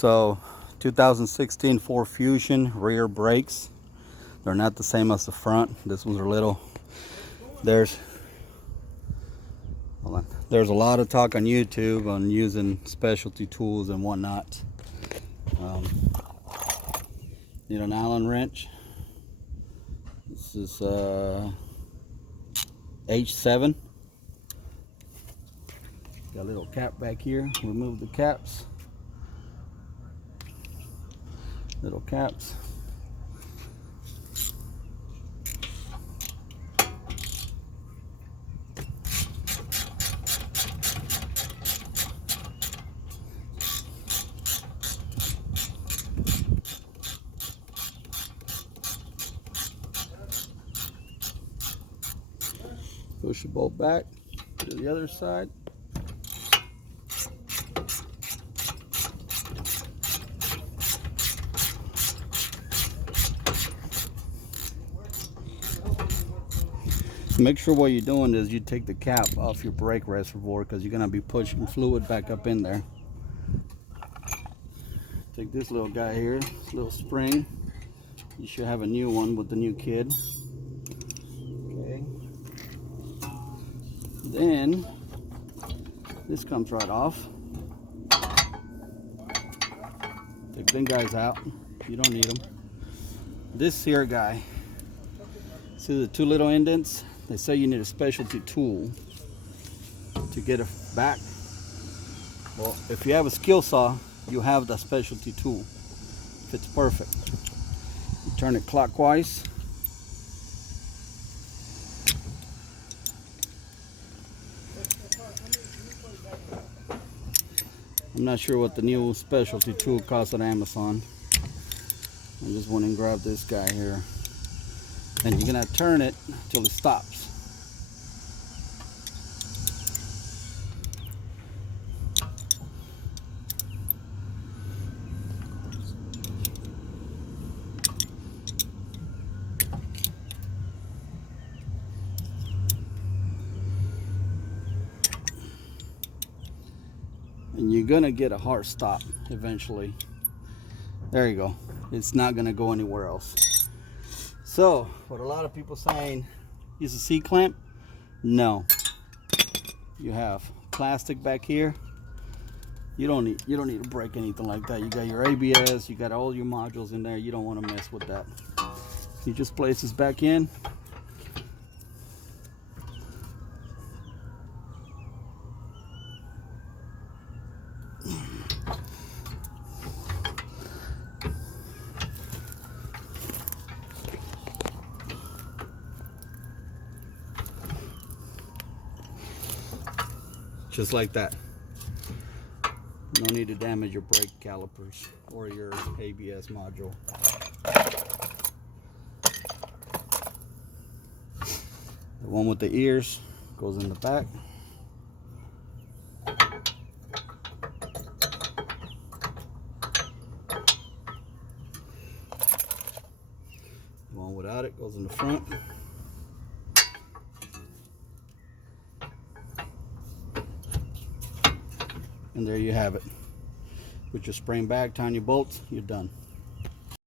So 2016 Ford Fusion rear brakes. They're not the same as the front. This one's a little, there's a lot of talk on YouTube on using specialty tools and whatnot. Need an Allen wrench. This is H7. Got a little cap back here. Remove the caps. Little caps. Push the bolt back to the other side. Make sure what you're doing is you take the cap off your brake reservoir because you're going to be pushing fluid back up in there. Take this little guy here, this little spring. You should have a new one with the new kid. Okay. Then this comes right off. Take them guys out. You don't need them. This here guy. See the two little indents? They say you need a specialty tool to get it back. Well, if you have a skill saw, you have the specialty tool. Fits perfect. You turn it clockwise. I'm not sure what the new specialty tool costs at Amazon. I just went and grabbed this guy here. And you're gonna turn it till it stops. And you're gonna get a hard stop eventually. There you go. It's not gonna go anywhere else. So, what a lot of people saying, use a C-clamp? No. You have plastic back here. You don't need to break anything like that. You got your ABS, you got all your modules in there. You don't want to mess with that. You just place this back in. Just like that. No need to damage your brake calipers or your ABS module. The one with the ears goes in the back. The one without it goes in the front. And there you have it. Put your spring back, tighten your bolts, you're done.